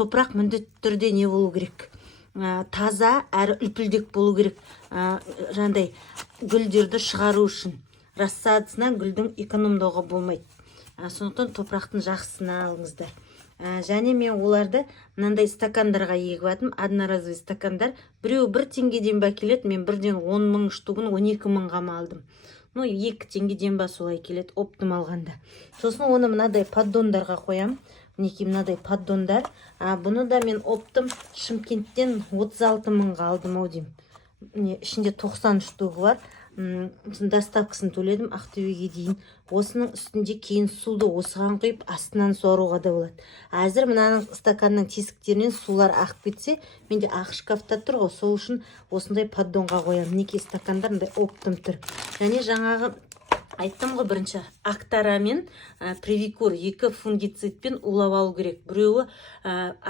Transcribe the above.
топырақ міндетті түрде не болу керек, таза әрі үлпілдек болу керек, жаңағыдай гүлдерді шығару үшін. Рассадасынан гүлдің экономдауға болмайды. Сондықтан топырақтың жақсысына алыңыздар. Және мен оларды мынандай стакандарға егіп атым, одноразовый стакандар. Біреу 1 теңгеден бе келеді, мен бірден 10 мың штугын 12 мыңға алдым. 2 теңгеден ба солай келеді, оптым алғанда. Сосын оны мынадай поддондарға қоям. Мінекей мынадай поддондар. Бұны да мен оптым Шымкенттен 36 мыңға алдым ау деймін. Ішінде 90 штугы бар. Доставкасын төледім Ақтөбеге дейін. Осының үстінде кейін суды осыған құйып, астынан суаруға да болады. Әзір мынаның стаканның тесіктерінен сулар ағып кетсе, менде ақ шкафта тұр ғой, сол үшін осындай поддонға қоямын. Мінекей стакандар мындай оптым тұр. Және жаңағы айттым ғой, бірінші Актара мен Привикур 2 фунгицидпен улап алу керек. Біреуі